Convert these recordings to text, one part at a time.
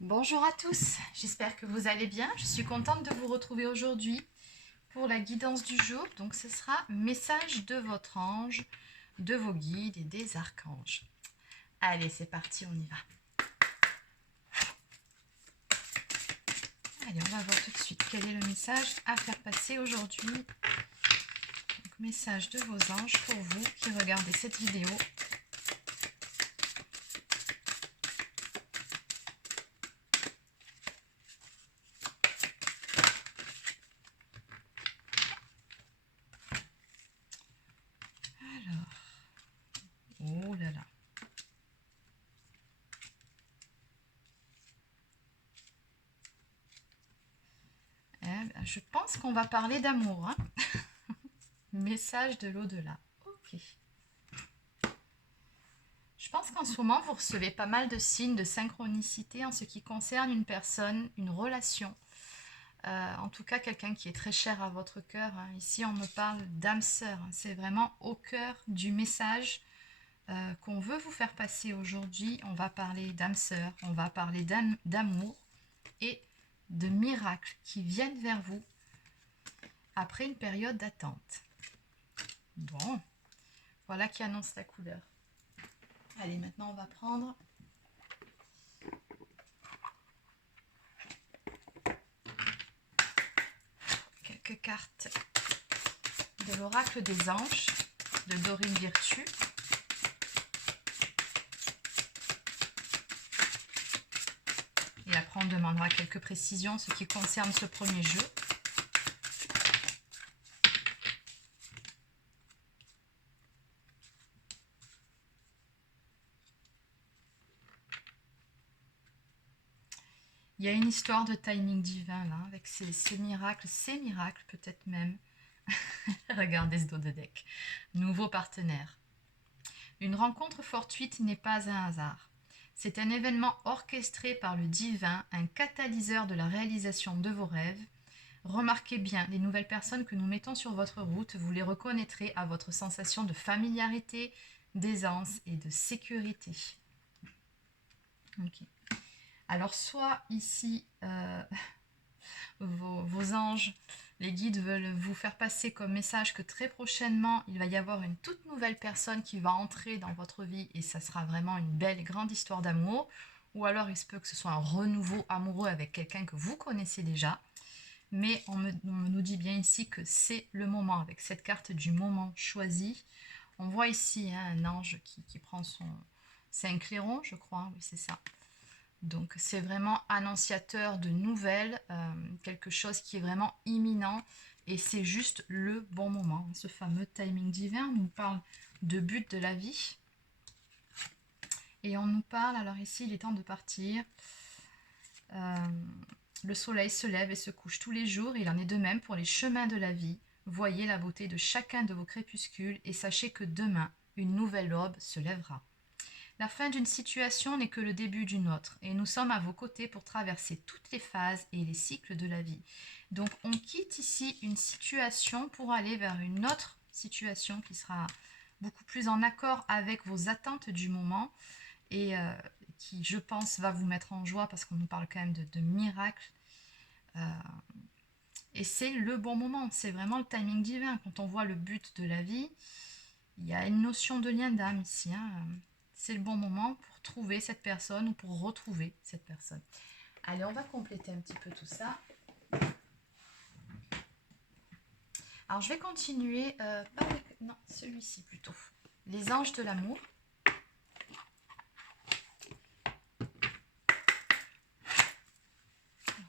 Bonjour à tous, j'espère que vous allez bien. Je suis contente de vous retrouver aujourd'hui pour la guidance du jour. Donc ce sera message de votre ange, de vos guides et des archanges. Allez, c'est parti, on y va. Allez, on va voir tout de suite quel est le message à faire passer aujourd'hui. Donc, message de vos anges pour vous qui regardez cette vidéo. Alors, oh là là. Eh ben, je pense qu'on va parler d'amour. Hein. Message de l'au-delà. Ok. Je pense qu'en ce moment, vous recevez pas mal de signes de synchronicité en ce qui concerne une personne, une relation. En tout cas, quelqu'un qui est très cher à votre cœur. Hein. Ici, on me parle d'âme sœur. Hein. C'est vraiment au cœur du message qu'on veut vous faire passer aujourd'hui. On va parler d'âme sœur, on va parler d'amour et de miracles qui viennent vers vous après une période d'attente. Bon, voilà qui annonce la couleur. Allez, maintenant on va prendre quelques cartes de l'oracle des anges de Dorine Virtue. Et après on demandera quelques précisions en ce qui concerne ce premier jeu. Il y a une histoire de timing divin là, avec ces miracles peut-être même. Regardez ce dos de deck. Nouveau partenaire. Une rencontre fortuite n'est pas un hasard. C'est un événement orchestré par le divin, un catalyseur de la réalisation de vos rêves. Remarquez bien, les nouvelles personnes que nous mettons sur votre route, vous les reconnaîtrez à votre sensation de familiarité, d'aisance et de sécurité. Ok. Alors soit ici, vos anges, les guides veulent vous faire passer comme message que très prochainement, il va y avoir une toute nouvelle personne qui va entrer dans votre vie et ça sera vraiment une belle et grande histoire d'amour. Ou alors il se peut que ce soit un renouveau amoureux avec quelqu'un que vous connaissez déjà. Mais on nous dit bien ici que c'est le moment, avec cette carte du moment choisi. On voit ici hein, un ange qui prend son... C'est un clairon, je crois, oui c'est ça. Donc c'est vraiment annonciateur de nouvelles, quelque chose qui est vraiment imminent et c'est juste le bon moment. Ce fameux timing divin nous parle de but de la vie. Et on nous parle, alors ici il est temps de partir. Le soleil se lève et se couche tous les jours, il en est de même pour les chemins de la vie. Voyez la beauté de chacun de vos crépuscules et sachez que demain, une nouvelle aube se lèvera. La fin d'une situation n'est que le début d'une autre, et nous sommes à vos côtés pour traverser toutes les phases et les cycles de la vie. Donc on quitte ici une situation pour aller vers une autre situation qui sera beaucoup plus en accord avec vos attentes du moment, et qui, je pense, va vous mettre en joie, parce qu'on nous parle quand même de miracles. Et c'est le bon moment, c'est vraiment le timing divin. Quand on voit le but de la vie, il y a une notion de lien d'âme ici, hein. C'est le bon moment pour trouver cette personne ou pour retrouver cette personne. Allez, on va compléter un petit peu tout ça. Alors, je vais continuer, pas avec... Non, celui-ci plutôt. Les anges de l'amour.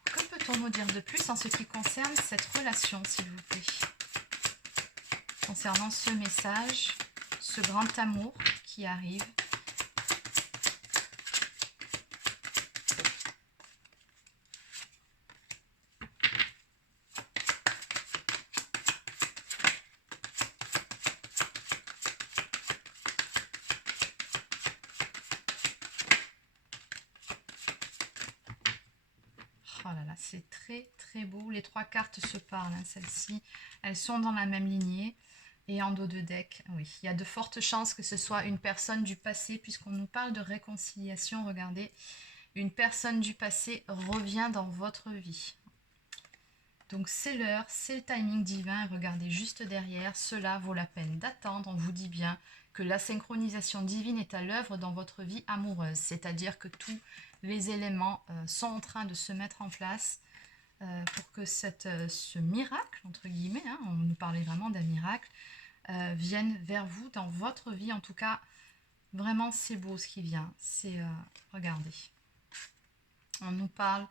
Que peut-on nous dire de plus en ce qui concerne cette relation, s'il vous plaît? Concernant ce message, ce grand amour qui arrive. Oh là là, c'est très très beau. Les trois cartes se parlent, hein, celles-ci. Elles sont dans la même lignée. Et en dos de deck, oui, il y a de fortes chances que ce soit une personne du passé, puisqu'on nous parle de réconciliation. Regardez, une personne du passé revient dans votre vie. Donc c'est l'heure, c'est le timing divin. Regardez juste derrière, cela vaut la peine d'attendre. On vous dit bien que la synchronisation divine est à l'œuvre dans votre vie amoureuse. C'est-à-dire que tous les éléments sont en train de se mettre en place pour que ce miracle, entre guillemets, hein, on nous parlait vraiment d'un miracle, vienne vers vous dans votre vie. En tout cas, vraiment c'est beau ce qui vient. Regardez, on nous parle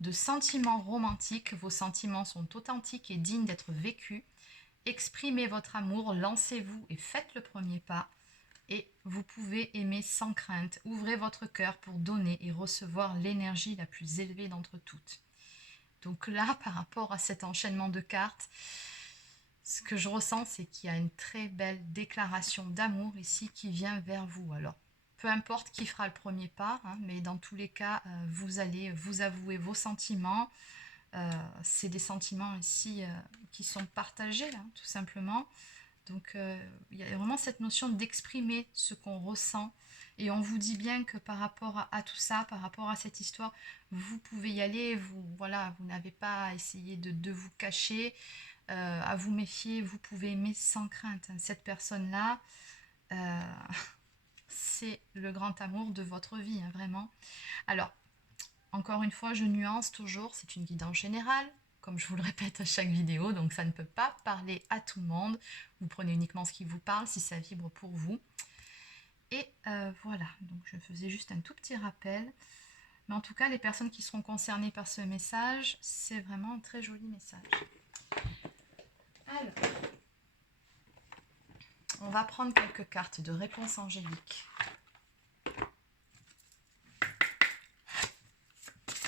de sentiments romantiques. Vos sentiments sont authentiques et dignes d'être vécus. Exprimez votre amour, lancez-vous et faites le premier pas. Et vous pouvez aimer sans crainte. Ouvrez votre cœur pour donner et recevoir l'énergie la plus élevée d'entre toutes. Donc là, par rapport à cet enchaînement de cartes, ce que je ressens, c'est qu'il y a une très belle déclaration d'amour ici qui vient vers vous. Alors, peu importe qui fera le premier pas, hein, mais dans tous les cas, vous allez vous avouer vos sentiments. C'est des sentiments ici qui sont partagés, là, tout simplement. Donc, il y a vraiment cette notion d'exprimer ce qu'on ressent. Et on vous dit bien que par rapport à tout ça, par rapport à cette histoire, vous pouvez y aller. Vous n'avez pas à essayer de vous cacher, à vous méfier. Vous pouvez aimer sans crainte. Cette personne-là, c'est le grand amour de votre vie, hein, vraiment. Alors, encore une fois, je nuance toujours, c'est une guidance générale, comme je vous le répète à chaque vidéo, donc ça ne peut pas parler à tout le monde. Vous prenez uniquement ce qui vous parle, si ça vibre pour vous. Et voilà, donc je faisais juste un tout petit rappel. Mais en tout cas, les personnes qui seront concernées par ce message, c'est vraiment un très joli message. Alors, on va prendre quelques cartes de réponse angélique.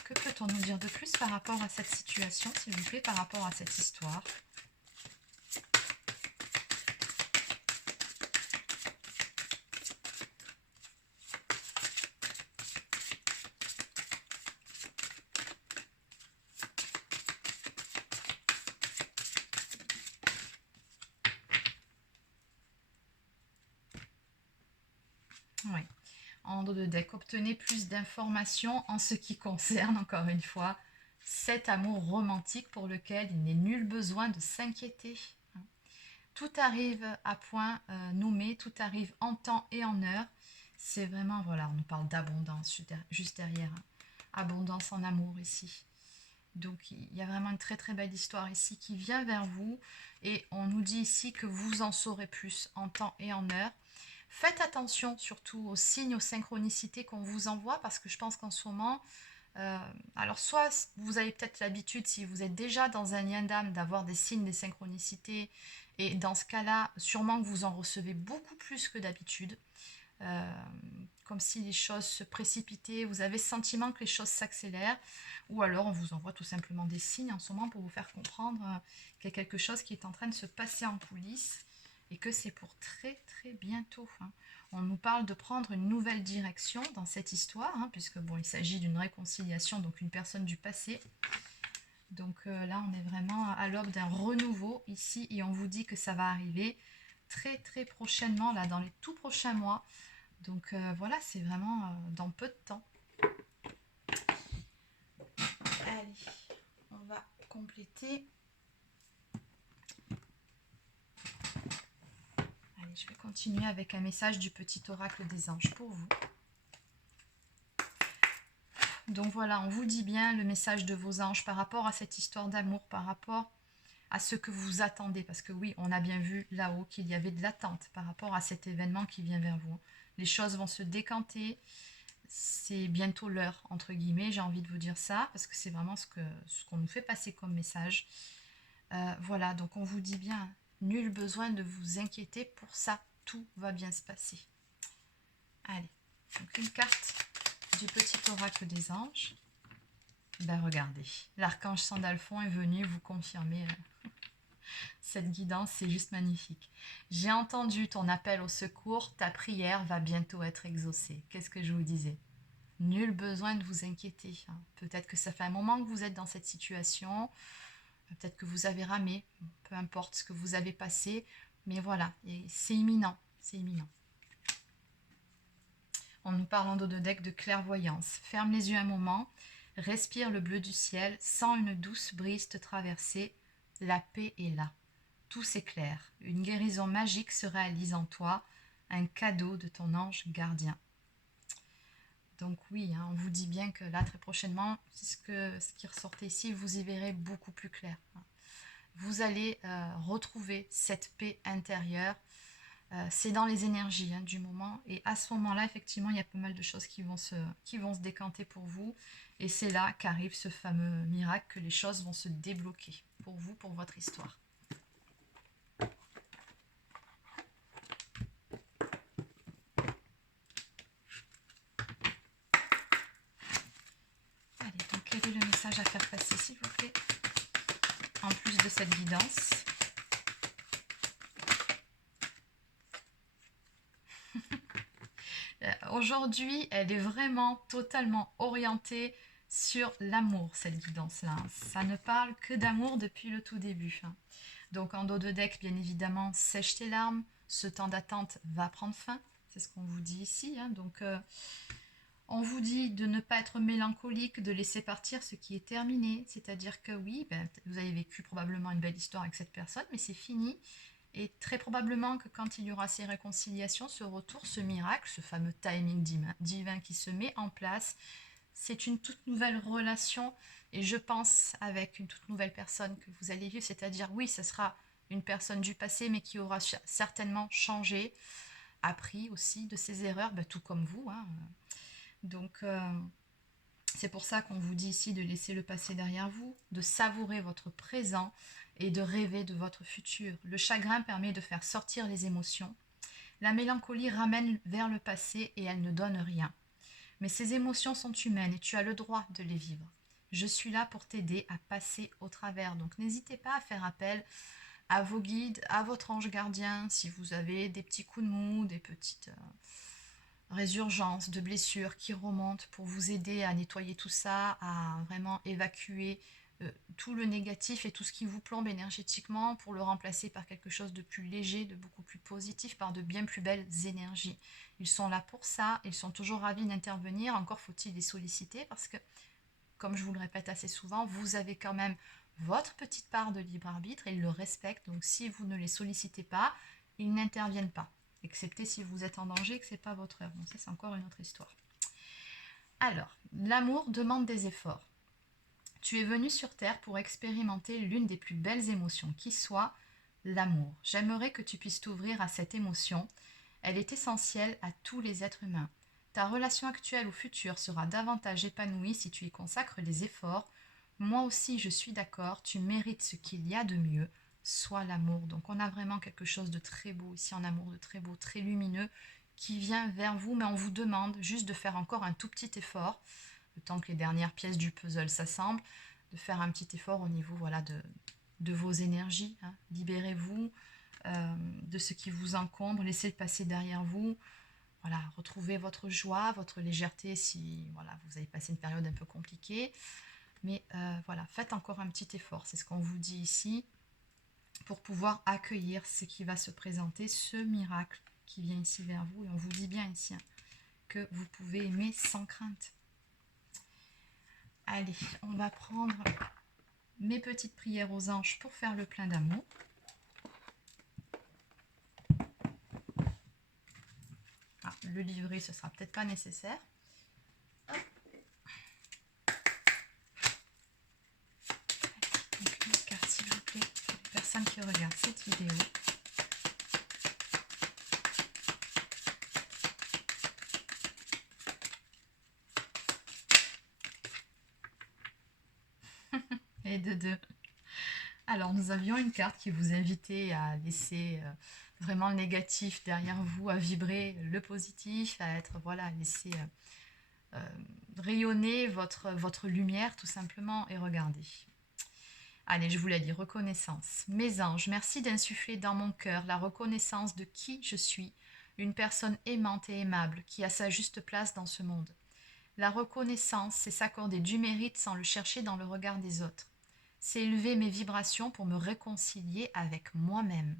Que peut-on nous dire de plus par rapport à cette situation, s'il vous plaît, par rapport à cette histoire ? Oui. En dos de deck, obtenez plus d'informations en ce qui concerne, encore une fois, cet amour romantique pour lequel il n'est nul besoin de s'inquiéter. Tout arrive à point nommé, tout arrive en temps et en heure. C'est vraiment, voilà, on nous parle d'abondance juste derrière. Hein. Abondance en amour ici. Donc il y a vraiment une très très belle histoire ici qui vient vers vous. Et on nous dit ici que vous en saurez plus en temps et en heure. Faites attention surtout aux signes, aux synchronicités qu'on vous envoie, parce que je pense qu'en ce moment, alors soit vous avez peut-être l'habitude, si vous êtes déjà dans un lien d'âme, d'avoir des signes, des synchronicités, et dans ce cas-là, sûrement que vous en recevez beaucoup plus que d'habitude, comme si les choses se précipitaient, vous avez le sentiment que les choses s'accélèrent, ou alors on vous envoie tout simplement des signes en ce moment pour vous faire comprendre qu'il y a quelque chose qui est en train de se passer en coulisses, et que c'est pour très très bientôt. Hein. On nous parle de prendre une nouvelle direction dans cette histoire, hein, puisque bon, il s'agit d'une réconciliation, donc une personne du passé. Donc là, on est vraiment à l'aube d'un renouveau ici, et on vous dit que ça va arriver très très prochainement, là, dans les tout prochains mois. Donc voilà, c'est vraiment dans peu de temps. Allez, on va compléter. Allez, je vais continuer avec un message du petit oracle des anges pour vous. Donc voilà, on vous dit bien le message de vos anges par rapport à cette histoire d'amour, par rapport à ce que vous attendez. Parce que oui, on a bien vu là-haut qu'il y avait de l'attente par rapport à cet événement qui vient vers vous. Les choses vont se décanter. C'est bientôt l'heure, entre guillemets, j'ai envie de vous dire ça, parce que c'est vraiment ce qu'on nous fait passer comme message. Voilà, donc on vous dit bien, nul besoin de vous inquiéter pour ça, tout va bien se passer. Allez, donc une carte du petit oracle des anges. Ben regardez, l'archange Sandalphon est venu vous confirmer cette guidance, c'est juste magnifique. J'ai entendu ton appel au secours, ta prière va bientôt être exaucée. Qu'est-ce que je vous disais ? Nul besoin de vous inquiéter. Hein. Peut-être que ça fait un moment que vous êtes dans cette situation, peut-être que vous avez ramé, peu importe ce que vous avez passé, mais voilà, c'est imminent, c'est imminent. On nous parle en dos de deck de clairvoyance. Ferme les yeux un moment, respire le bleu du ciel, sens une douce brise te traverser. La paix est là. Tout s'éclaire. Une guérison magique se réalise en toi, un cadeau de ton ange gardien. Donc oui, hein, on vous dit bien que là, très prochainement, ce qui ressortait ici, vous y verrez beaucoup plus clair. Vous allez retrouver cette paix intérieure. C'est dans les énergies du moment. Et à ce moment-là, effectivement, il y a pas mal de choses qui vont se décanter pour vous. Et c'est là qu'arrive ce fameux miracle, que les choses vont se débloquer pour vous, pour votre histoire. Allez, donc quel est le message à faire passer, s'il vous plaît, en plus de cette guidance? Aujourd'hui, elle est vraiment totalement orientée sur l'amour, cette guidance-là. Ça ne parle que d'amour depuis le tout début. Donc en dos de deck, bien évidemment, sèche tes larmes. Ce temps d'attente va prendre fin. C'est ce qu'on vous dit ici. Donc on vous dit de ne pas être mélancolique, de laisser partir ce qui est terminé. C'est-à-dire que oui, vous avez vécu probablement une belle histoire avec cette personne, mais c'est fini. Et très probablement que quand il y aura ces réconciliations, ce retour, ce miracle, ce fameux timing divin qui se met en place, c'est une toute nouvelle relation. Et je pense avec une toute nouvelle personne que vous allez vivre. C'est-à-dire, oui, ce sera une personne du passé, mais qui aura certainement changé, appris aussi de ses erreurs, tout comme vous. Donc, c'est pour ça qu'on vous dit ici de laisser le passé derrière vous, de savourer votre présent et de rêver de votre futur. Le chagrin permet de faire sortir les émotions. La mélancolie ramène vers le passé et elle ne donne rien. Mais ces émotions sont humaines et tu as le droit de les vivre. Je suis là pour t'aider à passer au travers. Donc n'hésitez pas à faire appel à vos guides, à votre ange gardien, si vous avez des petits coups de mou, des petites résurgences de blessures qui remontent, pour vous aider à nettoyer tout ça, à vraiment évacuer tout le négatif et tout ce qui vous plombe énergétiquement, pour le remplacer par quelque chose de plus léger, de beaucoup plus positif, par de bien plus belles énergies. Ils sont là pour ça, ils sont toujours ravis d'intervenir, encore faut-il les solliciter, parce que, comme je vous le répète assez souvent, vous avez quand même votre petite part de libre arbitre et ils le respectent. Donc si vous ne les sollicitez pas, ils n'interviennent pas, excepté si vous êtes en danger et que ce n'est pas votre heure. Bon, ça c'est encore une autre histoire. Alors, l'amour demande des efforts. Tu es venu sur Terre pour expérimenter l'une des plus belles émotions qui soit, l'amour. J'aimerais que tu puisses t'ouvrir à cette émotion. Elle est essentielle à tous les êtres humains. Ta relation actuelle ou future sera davantage épanouie si tu y consacres les efforts. Moi aussi, je suis d'accord, tu mérites ce qu'il y a de mieux, soit l'amour. Donc on a vraiment quelque chose de très beau ici en amour, de très beau, très lumineux, qui vient vers vous, mais on vous demande juste de faire encore un tout petit effort, le temps que les dernières pièces du puzzle s'assemblent, de faire un petit effort au niveau de vos énergies. Libérez-vous de ce qui vous encombre, laissez le passer derrière vous. Voilà, retrouvez votre joie, votre légèreté si voilà, vous avez passé une période un peu compliquée. Mais voilà, faites encore un petit effort, c'est ce qu'on vous dit ici, pour pouvoir accueillir ce qui va se présenter, ce miracle qui vient ici vers vous. Et on vous dit bien ici que vous pouvez aimer sans crainte. Allez, on va prendre mes petites prières aux anges pour faire le plein d'amour. Le livret, ce sera peut-être pas nécessaire. Donc, une carte, s'il vous plaît, pour les personnes qui regardent cette vidéo. Et de deux. Alors, nous avions une carte qui vous invitait à laisser vraiment le négatif derrière vous, à vibrer le positif, à être, voilà, à laisser rayonner votre lumière, tout simplement, et regardez. Allez, je vous l'ai dit, reconnaissance. Mes anges, merci d'insuffler dans mon cœur la reconnaissance de qui je suis, une personne aimante et aimable qui a sa juste place dans ce monde. La reconnaissance, c'est s'accorder du mérite sans le chercher dans le regard des autres. C'est élever mes vibrations pour me réconcilier avec moi-même.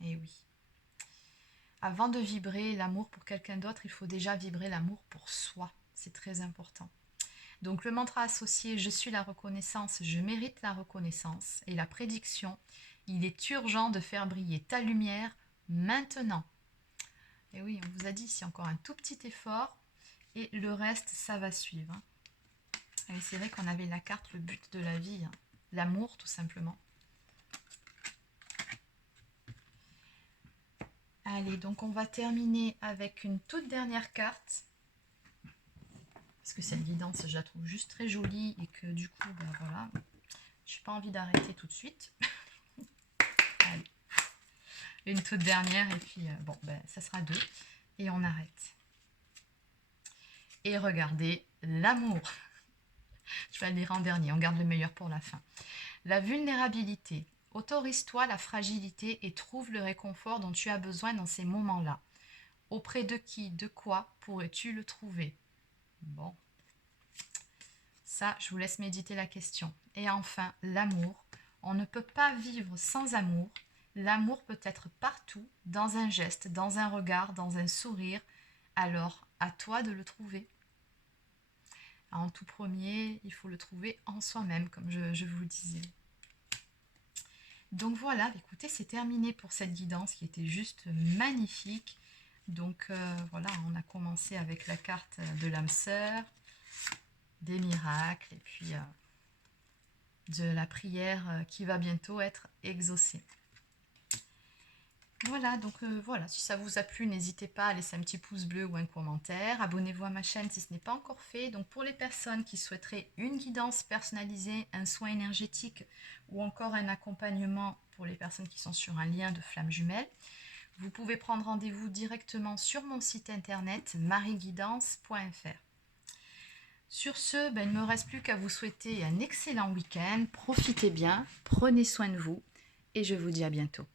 Eh oui. Avant de vibrer l'amour pour quelqu'un d'autre, il faut déjà vibrer l'amour pour soi. C'est très important. Donc le mantra associé, je suis la reconnaissance, je mérite la reconnaissance. Et la prédiction, il est urgent de faire briller ta lumière maintenant. Et oui, on vous a dit, c'est encore un tout petit effort et le reste, ça va suivre. Et c'est vrai qu'on avait la carte, le but de la vie, l'amour tout simplement. Allez, donc on va terminer avec une toute dernière carte. Parce que cette guidance, je la trouve juste très jolie et que du coup, ben voilà, je n'ai pas envie d'arrêter tout de suite. Allez, une toute dernière et puis bon, ben ça sera 2 et on arrête. Et regardez, l'amour. Je vais le lire en dernier, on garde le meilleur pour la fin. La vulnérabilité. Autorise-toi la fragilité et trouve le réconfort dont tu as besoin dans ces moments-là. Auprès de qui, de quoi pourrais-tu le trouver? Bon. Ça, je vous laisse méditer la question. Et enfin, l'amour. On ne peut pas vivre sans amour. L'amour peut être partout, dans un geste, dans un regard, dans un sourire. Alors, à toi de le trouver. En tout premier, il faut le trouver en soi-même, comme je vous le disais. Donc voilà, écoutez, c'est terminé pour cette guidance qui était juste magnifique. Donc voilà, on a commencé avec la carte de l'âme sœur, des miracles et puis de la prière qui va bientôt être exaucée. Voilà, donc voilà, si ça vous a plu, n'hésitez pas à laisser un petit pouce bleu ou un commentaire. Abonnez-vous à ma chaîne si ce n'est pas encore fait. Donc pour les personnes qui souhaiteraient une guidance personnalisée, un soin énergétique ou encore un accompagnement pour les personnes qui sont sur un lien de flamme jumelle, vous pouvez prendre rendez-vous directement sur mon site internet marieguidance.fr. Sur ce, il ne me reste plus qu'à vous souhaiter un excellent week-end. Profitez bien, prenez soin de vous et je vous dis à bientôt.